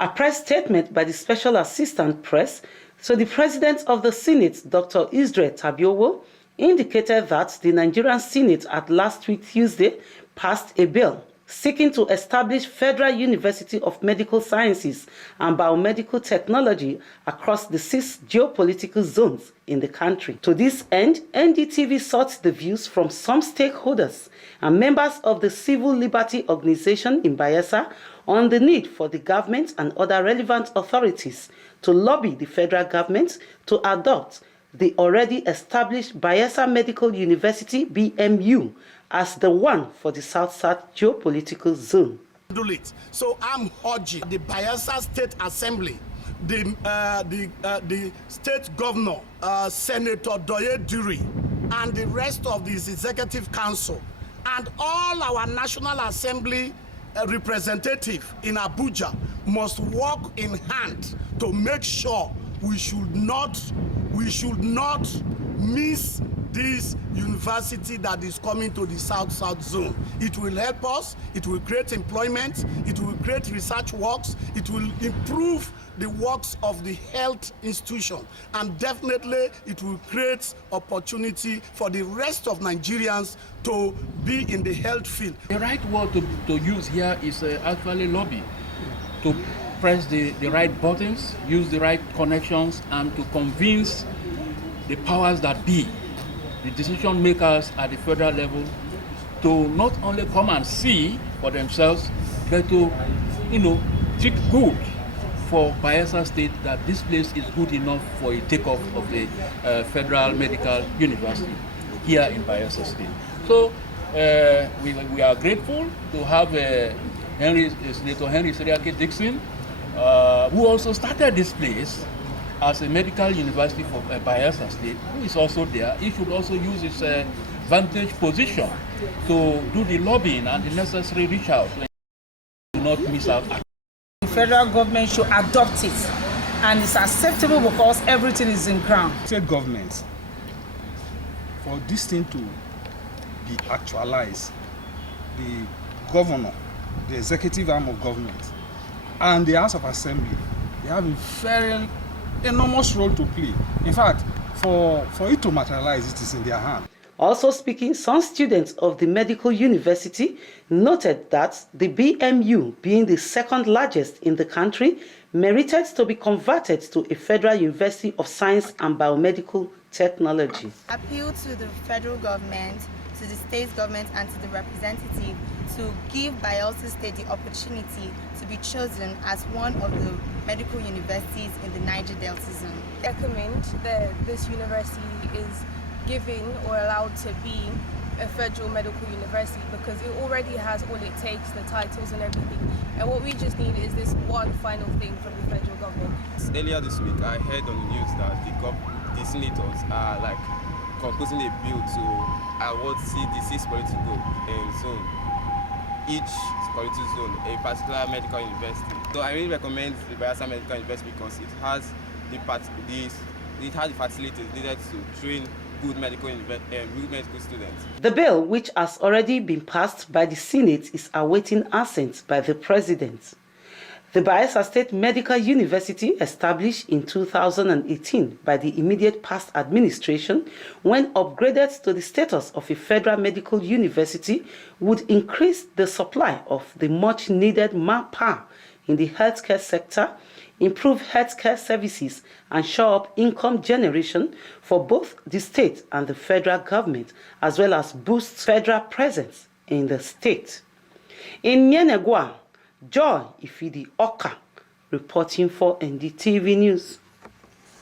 A press statement by the Special Assistant Press to the President of the Senate, Dr. Israel Tabiowo, indicated that the Nigerian Senate at last week Tuesday passed a bill seeking to establish Federal University of Medical Sciences and Biomedical Technology across the 6 geopolitical zones in the country. To this end, NDTV sought the views from some stakeholders and members of the civil liberty organization in Bayelsa on the need for the government and other relevant authorities to lobby the federal government to adopt the already established Bayelsa Medical University (BMU) as the one for the South-South geopolitical zone. So I'm urging the Bayelsa State Assembly, the state governor, Senator Doye Duri, and the rest of this executive council, and all our National Assembly representative in Abuja must work in hand to make sure we should not miss this university that is coming to the South-South zone. It will help us, it will create employment, it will create research works, it will improve the works of the health institution, and definitely it will create opportunity for the rest of Nigerians to be in the health field. The right word to use here is actually lobby, to press the right buttons, use the right connections, and to convince the powers that be, the decision makers at the federal level, to not only come and see for themselves, but to, think good for Bayelsa State that this place is good enough for a takeoff of the Federal Medical University here in Bayelsa State. So we are grateful to have Senator Henry Seriake Dixon, who also started this place as a medical university for Bayelsa State, who is also there. He should also use his vantage position to do the lobbying and the necessary reach out to not miss out. The federal government should adopt it, and it's acceptable because everything is in ground. State government, for this thing to be actualized, the governor, the executive arm of government, and the House of Assembly, they have a very enormous role to play. In fact, for it to materialize, it is in their hand. Also speaking, some students of the medical university noted that the BMU, being the second largest in the country, merited to be converted to a Federal University of Science and Biomedical Technology. Appeal to the federal government, to the state government, and to the representative to give Bayelsa State the opportunity to be chosen as one of the medical universities in the Niger Delta zone. I recommend that this university is given or allowed to be a federal medical university because it already has all it takes, the titles and everything. And what we just need is this one final thing from the federal government. Earlier this week, I heard on the news that the senators are composing a bill to award the 6 political zone, each political zone, a particular medical university. So I really recommend the Bayelsa Medical University because it has the facilities needed to train good medical students. The bill, which has already been passed by the Senate, is awaiting assent by the President. The Bayelsa State Medical University, established in 2018 by the immediate past administration, when upgraded to the status of a federal medical university, would increase the supply of the much-needed manpower in the healthcare sector, improve healthcare services, and shore up income generation for both the state and the federal government, as well as boost federal presence in the state. In Nyenegwa, Joy Ifidi Oka, reporting for NDTV News.